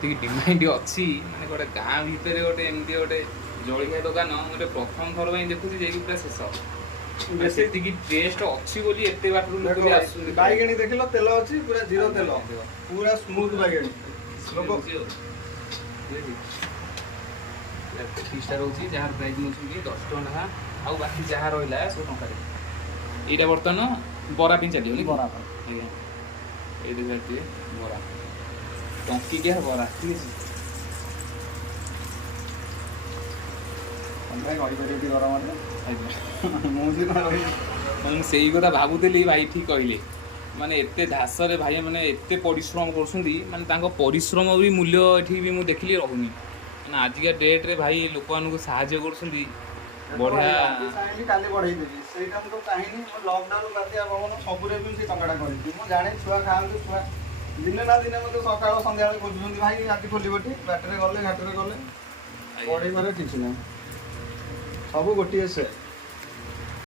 ଯେତିକି ଡିମାଣ୍ଡ ଅଛି ମାନେ ଗୋଟେ ଗାଁ ଭିତରେ ଗୋଟେ ଏମିତି ଗୋଟେ ଜଳଖିଆ ଦୋକାନ ଗୋଟେ ପ୍ରଥମ ଥର ପାଇଁ ଦେଖୁଛି ଯାଇକି ପୁରା ଶେଷ ସେତିକି ଟେଷ୍ଟ ଅଛି ବୋଲି ଏତେ ବାଟରୁ ଲୋକ ବି ଆସୁଛନ୍ତି। ବାଇଗଣୀ ଦେଖିଲ ତେଲ ଅଛି ପୁରା ଜିରୋ ତେଲ ପୁରା ସ୍ମୁଥ ବାଇଗଣୀ ଲୋକ ପ୍ରତିଷ୍ଠା ରହୁଛି ଯାହାର ପ୍ରାଇସ୍ ନେଉଛନ୍ତି 10 ଟଙ୍କା ଆଉ ବାକି ଯାହା ରହିଲା 100 ଟଙ୍କାରେ। ଏଇଟା ବର୍ତ୍ତମାନ ବରା ପାଇଁ ଚାଲିବ ବରା ଆଜ୍ଞା ଏଇଟା ଚାଲିଛି ବରା ଟଙ୍କିକିଆ ବରା ଠିକ୍ ଅଛି। କହିପାରିବି ଗରମରେ ଆଜ୍ଞା ମୁଁ ସିନା ରହିବି ମାନେ ମୁଁ ସେଇ କଥା ଭାବୁଥିଲି ଭାଇ ଠିକ୍ କହିଲେ ମାନେ ଏତେ ଧାସରେ ଭାଇ ମାନେ ଏତେ ପରିଶ୍ରମ କରୁଛନ୍ତି ମାନେ ତାଙ୍କ ପରିଶ୍ରମ ବି ମୂଲ୍ୟ ଏଠି ବି ମୁଁ ଦେଖିଲି ରହୁନି ମାନେ ଆଜିକା ଡେଟ୍ରେ ଭାଇ ଲୋକମାନଙ୍କୁ ସାହାଯ୍ୟ କରୁଛନ୍ତି ବଢ଼ିଆ। ଆଜି ଚାହିଁଲି କାଲି ବଢେଇଦେବି ସେଇଟା ମୁଁ ତ ଚାହିଁନି। ମୁଁ ଲକଡାଉନ ବାତ୍ୟା ପବନ ସବୁରେ ବି ସେ ଟଙ୍କାଟା କରିଛି। ମୁଁ ଜାଣେ ଛୁଆ ଖାଆନ୍ତୁ ଛୁଆ ଦିନେ ନା ଦିନେ ମୋତେ ସକାଳ ସନ୍ଧ୍ୟାବେଳେ ଖୋଜୁଛନ୍ତି ଭାଇ ଆଜି ଖୋଲିବଟି ବାଟରେ ଗଲେ ଘାଟରେ ଗଲେ ବଢେଇବାରେ କିଛି ନାହିଁ ସବୁ ଗୋଟିଏ ସେ